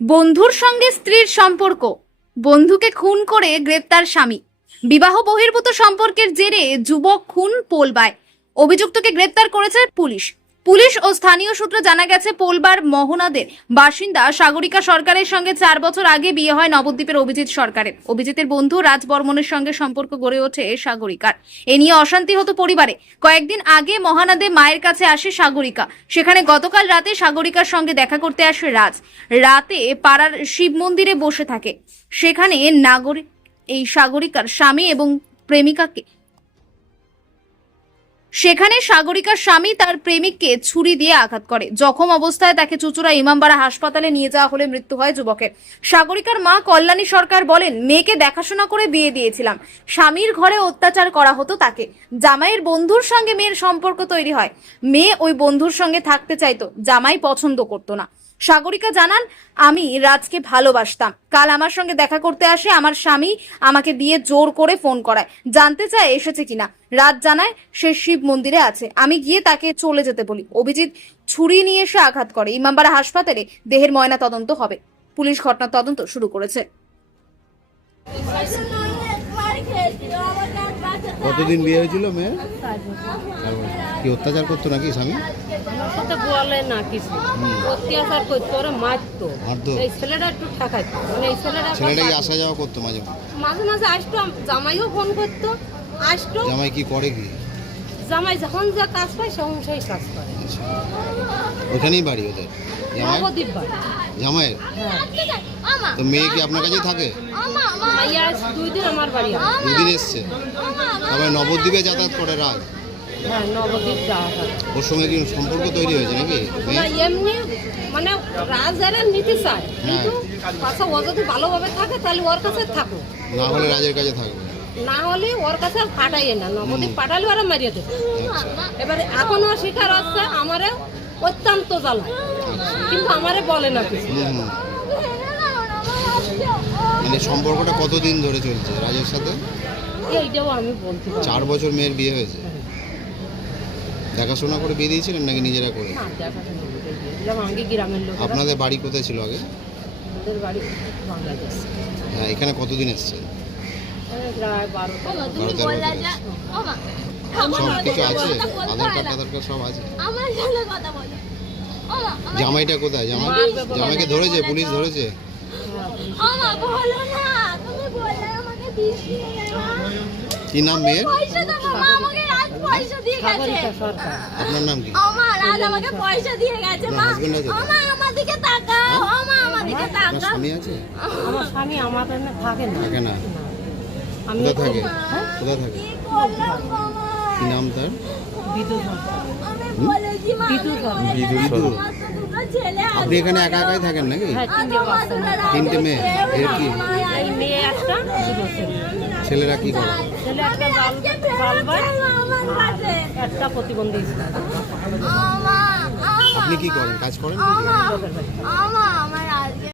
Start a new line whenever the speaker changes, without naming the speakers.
বন্ধুর সঙ্গে স্ত্রীর সম্পর্ক। বন্ধুকে খুন করে গ্রেপ্তার স্বামী। বিবাহ বহির্ভূত সম্পর্কের জেরে যুবক খুন পোলবায় অভিযুক্তকে গ্রেপ্তার করেছে পুলিশ। পুলিশ ও স্থানীয় সূত্রে জানা গেছে, পোলবার মহনাদের বাসিন্দা সাগরিকা সরকারের সঙ্গে চার বছর আগে বিয়ে হয় নবদ্বীপের অভিজিৎ সরকারের। অভিজিতের বন্ধু রাজ বর্মনের সঙ্গে সম্পর্ক গড়ে ওঠে সাগরিকার। এ নিয়ে অশান্তি হতো পরিবারে। কয়েকদিন আগে মহানাদে মায়ের কাছে আসে সাগরিকা। সেখানে গতকাল রাতে সাগরিকার সঙ্গে দেখা করতে আসে রাজ। রাতে পাড়ার শিব মন্দিরে বসে থাকে। সেখানে নাগরিক, এই সাগরিকার স্বামী এবং প্রেমিকাকে সেখানে সাগরিকার স্বামী তার প্রেমিককে ছুরি দিয়ে আঘাত করে। জখম অবস্থায় তাকে চুচুড়া ইমামবাড়া হাসপাতালে নিয়ে যাওয়া হলে মৃত্যু হয় যুবকের। সাগরিকার মা কল্যাণী সরকার বলেন, মেয়েকে দেখাশোনা করে বিয়ে দিয়েছিলাম। স্বামীর ঘরে অত্যাচার করা হতো তাকে। জামাইয়ের বন্ধুর সঙ্গে মেয়ের সম্পর্ক তৈরি হয়। মেয়ে ওই বন্ধুর সঙ্গে থাকতে চাইতো। জামাই পছন্দ করতো না। সাগরিকা জানান, আমি রাজকে ভালোবাসতাম। কাল আমার সঙ্গে দেখা করতে আসে, আমার স্বামী আমাকে দিয়ে জোর করে ফোন করায়। জানতে চায় এসেছে কিনা। রাত জানায়, সে শিব মন্দিরে আছে। আমি গিয়ে তাকে চলে যেতে বলি। অভিজিৎ ছুরি নিয়ে এসে আঘাত করে। ইমামবাড়া হাসপাতালে দেহের ময়না তদন্ত হবে। পুলিশ ঘটনার তদন্ত শুরু করেছে।
কতদিন বিয়ে হয়েছিল মেয়ে কি অত্যাচার করতো নাকি স্বামী?
আমার সাথে বলে না কিছু। অত্যাচার করতো ওরা মারতো? এই ছেলেটা একটু ঠেকাইতো মানে এই ছেলেটা
ছেলেটাই আসা যাওয়া করতো মাঝে মাঝে?
মাঝে মাঝে আসতো জামাইও ফোন করতো। আসতো।
জামাই কি করে কি?
জামাই যখন যা কাজ পায় তখন সেই কাজ করে।
আচ্ছা। ওখানেই বাড়ি ওদের? জামাই
নবদ্বীপ বাড়ি।
জামাইয়ের?
হ্যাঁ।
তো মেয়ে কি আপনার কাছেই থাকে?
দুই দিন আমার বাড়ি
এসছে? তারপরে নবদ্বীপে যাতায়াত করে রাত?
হ্যাঁ হয়।
ওর সঙ্গে কি সম্পর্ক তৈরি হয়েছে নাকি?
না
মেয়ে
এমনি মানে রাজারা নিতে চায়। কিন্তু পাশা ও যদি ভালোভাবে থাকে তাহলে ওর কাছে থাকো
না হলে রাজের কাছে থাকবে।
না হলে ওর কাছে পাঠাইয়ে না নবদ্বীপ পাঠালে ওরা মারিয়ে দেবে।
আচ্ছা।
এবারে এখনও শিকার হচ্ছে আমারে অত্যন্ত জ্বালায়। কিন্তু আমারে বলে না কিছু।
মানে সম্পর্কটা কতদিন ধরে চলছে রাজের সাথে?
এইটাও আমি বলতে
চার বছর মেয়ের বিয়ে হয়েছে। দেখাশোনা করে বিয়ে দিয়েছিলেন নাকি নিজেরা করে? আপনাদের বাড়ি কোথায় ছিল আগে? হ্যাঁ এখানে কতদিন এসছেন? কিছু আছে আধার কার্ড আধার কার্ড সব আছে।
আমার সাথে কথা বলো
জামাইটা কোথায়? জামাই জামাইকে ধরেছে পুলিশ ধরেছে?
ওমা বলো না তুমি বললে আমাকে বিষ দিয়ে গেলো
কি নাম মেয়ের?
পয়সা দাও মা আমাকে রাত পয়সা দিয়ে গেছে
সাগরিকা সরকার
আপনার নাম কি
তাকাও
স্বামী আছে?
আমার স্বামী আমার এখানে থাকে না। আমি
থাকে? কোথায় থাকে?
কি
নাম তার?
বিদ্যুৎ
আপনি এখানে একা একাই থাকেন নাকি?
হ্যাঁ তিনটে মেয়ে।
তিনটে এর কি? ছেলেরা কি করে? আপনি কি করেন? কাজ করেন